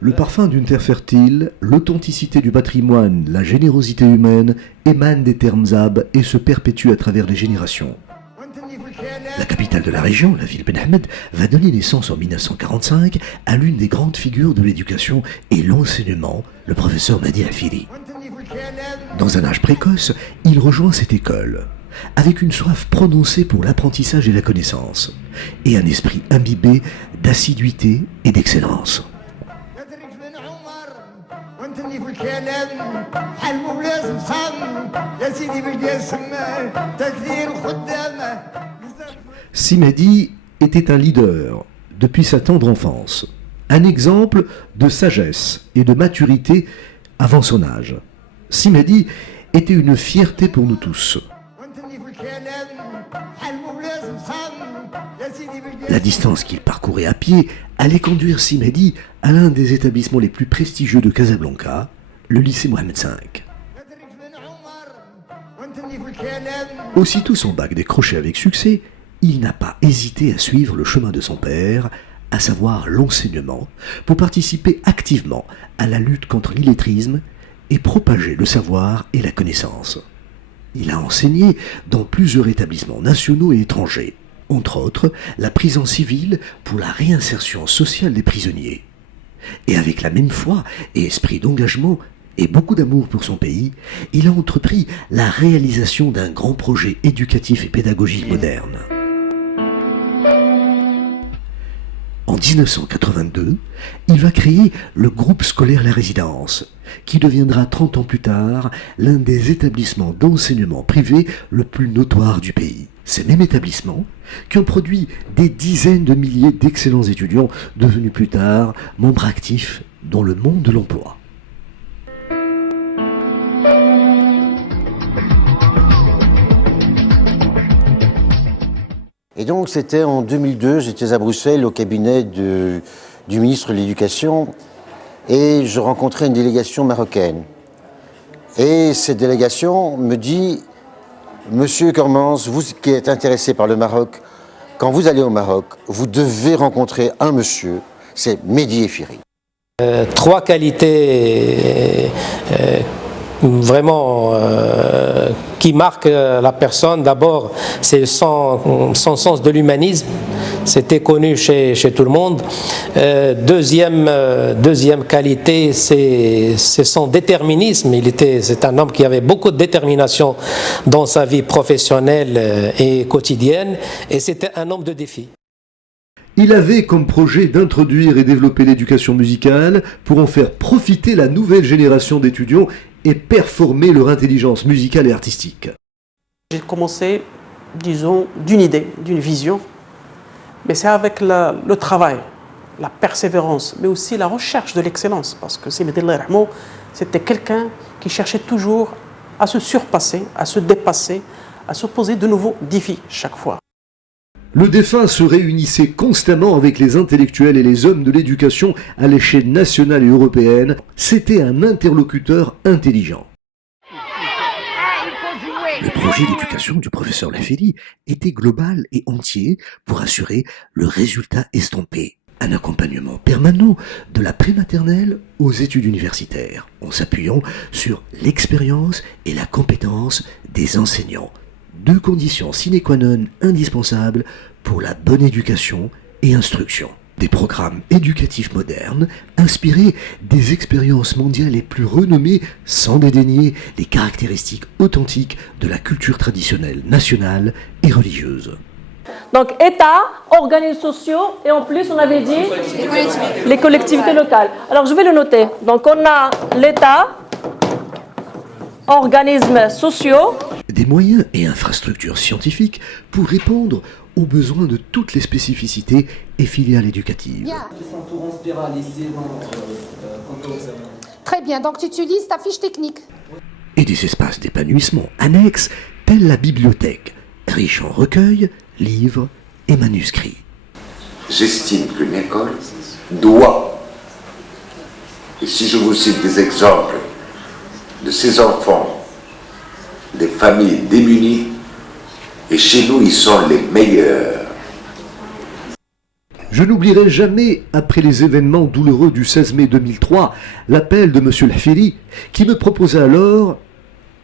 Le parfum d'une terre fertile, l'authenticité du patrimoine, la générosité humaine émanent des terres mzab et se perpétuent à travers les générations. La capitale de la région, la ville Ben Ahmed, va donner naissance en 1945 à l'une des grandes figures de l'éducation et l'enseignement, le professeur Madi Hafiri. Dans un âge précoce, il rejoint cette école, avec une soif prononcée pour l'apprentissage et la connaissance, et un esprit imbibé d'assiduité et d'excellence. Si Mehdi était un leader depuis sa tendre enfance, un exemple de sagesse et de maturité avant son âge. Si Mehdi était une fierté pour nous tous. La distance qu'il parcourait à pied allait conduire Si Mehdi à l'un des établissements les plus prestigieux de Casablanca, le lycée Mohamed V. Aussitôt son bac décroché avec succès, il n'a pas hésité à suivre le chemin de son père, à savoir l'enseignement, pour participer activement à la lutte contre l'illettrisme et propager le savoir et la connaissance. Il a enseigné dans plusieurs établissements nationaux et étrangers, entre autres la prison civile pour la réinsertion sociale des prisonniers. Et avec la même foi et esprit d'engagement et beaucoup d'amour pour son pays, il a entrepris la réalisation d'un grand projet éducatif et pédagogique moderne. En 1982, il va créer le groupe scolaire La Résidence, qui deviendra 30 ans plus tard l'un des établissements d'enseignement privé le plus notoire du pays. Ces mêmes établissements qui ont produit des dizaines de milliers d'excellents étudiants devenus plus tard membres actifs dans le monde de l'emploi. Et donc c'était en 2002, j'étais à Bruxelles au cabinet du ministre de l'Éducation et je rencontrais une délégation marocaine. Et cette délégation me dit « Monsieur Cormans, vous qui êtes intéressé par le Maroc, quand vous allez au Maroc, vous devez rencontrer un monsieur, c'est Mehdi Hafiri. » Trois qualités vraiment qui marquent la personne. D'abord, c'est son sens de l'humanisme. C'était connu chez tout le monde. Deuxième qualité, c'est son déterminisme. C'est un homme qui avait beaucoup de détermination dans sa vie professionnelle et quotidienne. Et c'était un homme de défi. Il avait comme projet d'introduire et développer l'éducation musicale pour en faire profiter la nouvelle génération d'étudiants et performer leur intelligence musicale et artistique. J'ai commencé, disons, d'une idée, d'une vision, mais c'est avec le travail, la persévérance, mais aussi la recherche de l'excellence, parce que Si Mehdi Rahmo, c'était quelqu'un qui cherchait toujours à se surpasser, à se dépasser, à se poser de nouveaux défis chaque fois. Le défunt se réunissait constamment avec les intellectuels et les hommes de l'éducation à l'échelle nationale et européenne. C'était un interlocuteur intelligent. Le projet d'éducation du professeur Hafiri était global et entier pour assurer le résultat estompé. Un accompagnement permanent de la prématernelle aux études universitaires, en s'appuyant sur l'expérience et la compétence des enseignants. Deux conditions sine qua non indispensables pour la bonne éducation et instruction. Des programmes éducatifs modernes inspirés des expériences mondiales les plus renommées sans dédaigner les caractéristiques authentiques de la culture traditionnelle nationale et religieuse. Donc État, organismes sociaux et en plus on avait dit les collectivités locales. Alors je vais le noter. Donc on a l'État, organismes sociaux. Des moyens et infrastructures scientifiques pour répondre aux besoins de toutes les spécificités et filiales éducatives. Très bien, donc tu utilises ta fiche technique. Et des espaces d'épanouissement annexes, tels la bibliothèque, riche en recueils, livres et manuscrits. J'estime qu'une école doit, et si je vous cite des exemples de ces enfants, des familles démunies, et chez nous ils sont les meilleurs. Je n'oublierai jamais, après les événements douloureux du 16 mai 2003, l'appel de M. Lafiri, qui me proposa alors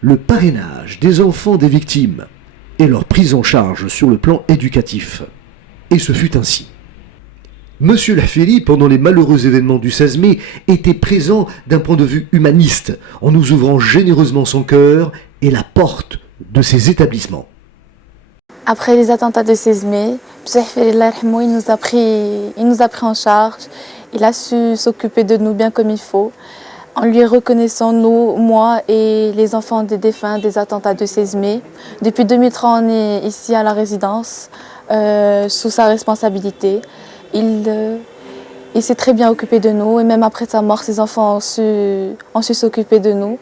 le parrainage des enfants des victimes et leur prise en charge sur le plan éducatif. Et ce fut ainsi. M. Lafiri, pendant les malheureux événements du 16 mai, était présent d'un point de vue humaniste, en nous ouvrant généreusement son cœur et la porte de ses établissements. Après les attentats de 16 mai, il nous a pris en charge, il a su s'occuper de nous bien comme il faut, en lui reconnaissant nous, moi et les enfants des défunts des attentats de 16 mai. Depuis 2003, on est ici à la résidence, sous sa responsabilité. Il s'est très bien occupé de nous et même après sa mort, ses enfants ont su s'occuper de nous.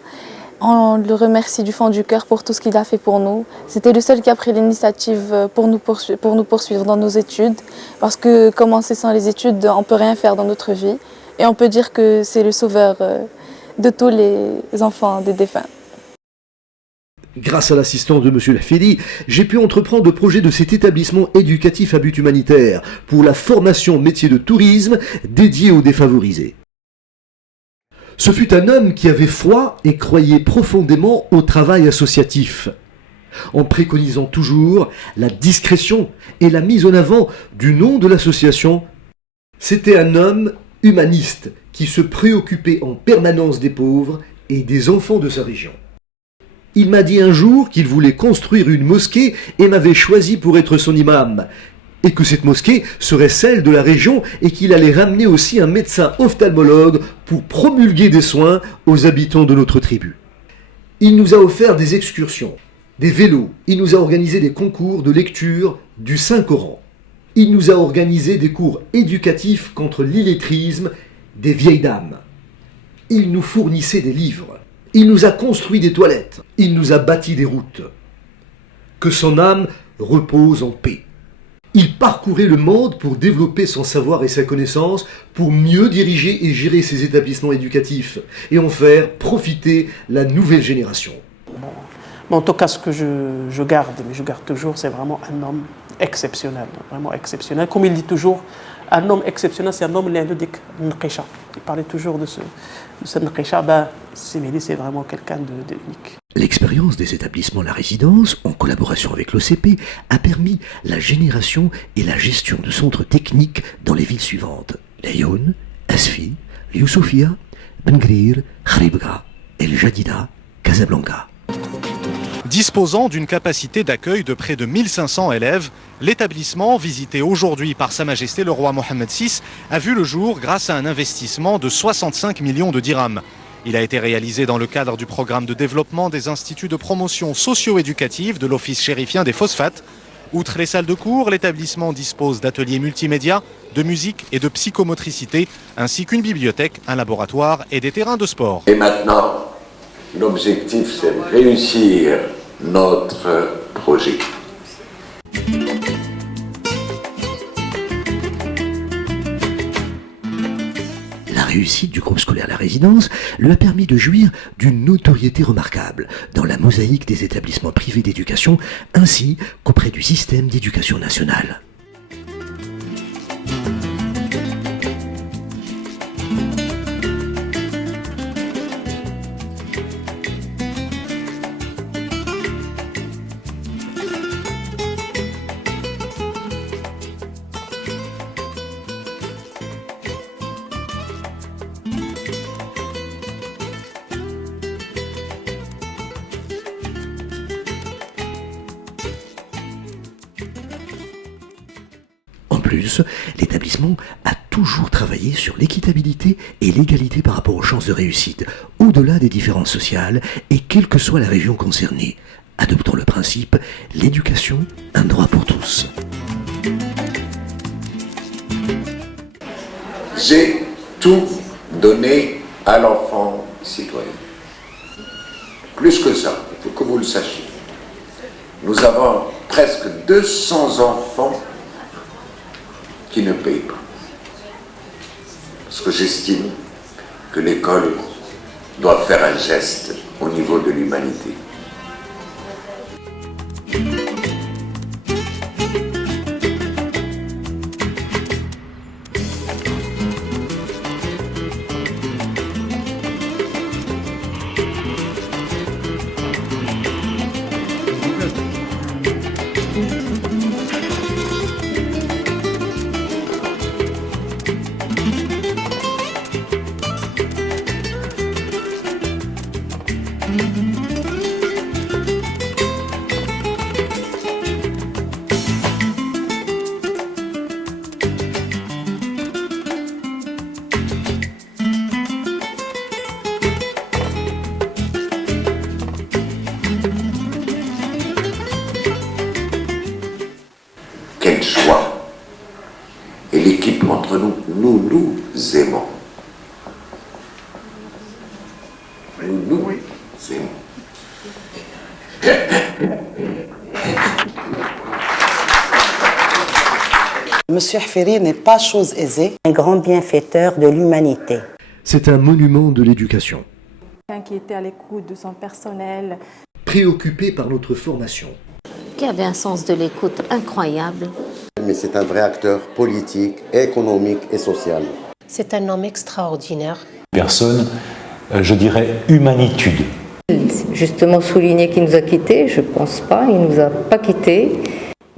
On le remercie du fond du cœur pour tout ce qu'il a fait pour nous. C'était le seul qui a pris l'initiative pour nous poursuivre dans nos études. Parce que commencer sans les études, on ne peut rien faire dans notre vie. Et on peut dire que c'est le sauveur de tous les enfants des défunts. Grâce à l'assistance de M. Lafili, j'ai pu entreprendre le projet de cet établissement éducatif à but humanitaire pour la formation au métier de tourisme dédié aux défavorisés. Ce fut un homme qui avait foi et croyait profondément au travail associatif, en préconisant toujours la discrétion et la mise en avant du nom de l'association. C'était un homme humaniste qui se préoccupait en permanence des pauvres et des enfants de sa région. Il m'a dit un jour qu'il voulait construire une mosquée et m'avait choisi pour être son imam, et que cette mosquée serait celle de la région et qu'il allait ramener aussi un médecin ophtalmologue pour promulguer des soins aux habitants de notre tribu. Il nous a offert des excursions, des vélos, il nous a organisé des concours de lecture du Saint-Coran. Il nous a organisé des cours éducatifs contre l'illettrisme des vieilles dames. Il nous fournissait des livres. Il nous a construit des toilettes. Il nous a bâti des routes. Que son âme repose en paix. Il parcourait le monde pour développer son savoir et sa connaissance, pour mieux diriger et gérer ses établissements éducatifs et en faire profiter la nouvelle génération. En tout cas, ce que je garde, mais je garde toujours, c'est vraiment un homme exceptionnel, vraiment exceptionnel. Comme il dit toujours, un homme exceptionnel, c'est un homme qui il parlait toujours de ce Nqisha. Semeli, c'est vraiment quelqu'un d'unique. L'expérience des établissements La Résidence, en collaboration avec l'OCP, a permis la génération et la gestion de centres techniques dans les villes suivantes: Laayoune, Asfi, Youssoufia, Ben Grir, Kharibga, El Jadida, Casablanca. Disposant d'une capacité d'accueil de près de 1500 élèves, l'établissement, visité aujourd'hui par Sa Majesté le roi Mohammed VI, a vu le jour grâce à un investissement de 65 millions de dirhams. Il a été réalisé dans le cadre du programme de développement des instituts de promotion socio-éducative de l'Office chérifien des phosphates. Outre les salles de cours, l'établissement dispose d'ateliers multimédia, de musique et de psychomotricité, ainsi qu'une bibliothèque, un laboratoire et des terrains de sport. Et maintenant, l'objectif, c'est de réussir notre projet. La réussite du groupe scolaire La Résidence lui a permis de jouir d'une notoriété remarquable dans la mosaïque des établissements privés d'éducation ainsi qu'auprès du système d'éducation nationale. En plus, l'établissement a toujours travaillé sur l'équitabilité et l'égalité par rapport aux chances de réussite, au-delà des différences sociales et quelle que soit la région concernée, adoptant le principe « l'éducation, un droit pour tous ». J'ai tout donné à l'enfant citoyen. Plus que ça, il faut que vous le sachiez. Nous avons presque 200 enfants qui ne payent pas. Parce que j'estime que l'école doit faire un geste au niveau de l'humanité. Quel choix! Et l'équipe entre nous, nous aimons. Nous aimons. Monsieur Hafiri n'est pas chose aisée, un grand bienfaiteur de l'humanité. C'est un monument de l'éducation. Quelqu'un qui était à l'écoute de son personnel. Préoccupé par notre formation. Qui avait un sens de l'écoute incroyable. Mais c'est un vrai acteur politique, économique et social. C'est un homme extraordinaire. Personne, je dirais, humanitude. Justement souligné qu'il nous a quittés, je ne pense pas, il ne nous a pas quittés.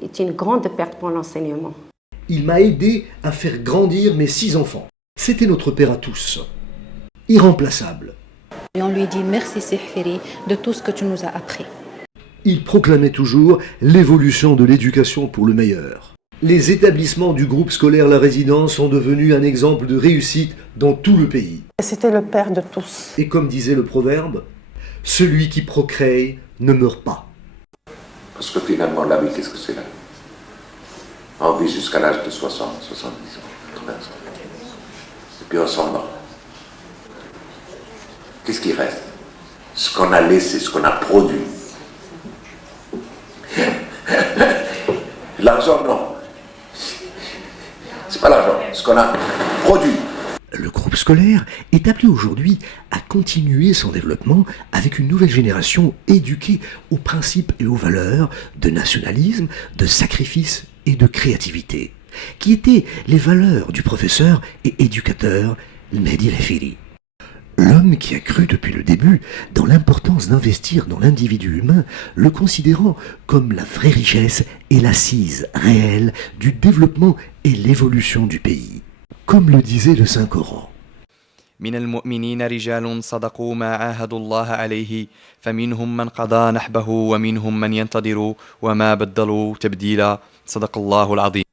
C'est une grande perte pour l'enseignement. Il m'a aidé à faire grandir mes 6 enfants. C'était notre père à tous. Irremplaçable. Et on lui dit merci Sehfiri de tout ce que tu nous as appris. Il proclamait toujours l'évolution de l'éducation pour le meilleur. Les établissements du groupe scolaire La Résidence sont devenus un exemple de réussite dans tout le pays. C'était le père de tous. Et comme disait le proverbe, celui qui procrée ne meurt pas. Parce que finalement, la vie, qu'est-ce que c'est là? On vit jusqu'à l'âge de 60, 70 ans, 80 ans. Et puis on s'en va. Qu'est-ce qui reste? Ce qu'on a laissé, ce qu'on a produit. L'argent, non. C'est pas l'argent, ce qu'on a produit. Le groupe scolaire est appelé aujourd'hui à continuer son développement avec une nouvelle génération éduquée aux principes et aux valeurs de nationalisme, de sacrifice et de créativité, qui étaient les valeurs du professeur et éducateur Mehdi El Hafiri. L'homme qui a cru depuis le début dans l'importance d'investir dans l'individu humain, le considérant comme la vraie richesse et l'assise réelle du développement et l'évolution du pays. Comme le disait le Saint-Coran. من المؤمنين رجال صدقوا ما عاهدوا الله عليه فمنهم من قضى نحبه ومنهم من ينتظر وما بدلوا تبديلا صدق الله العظيم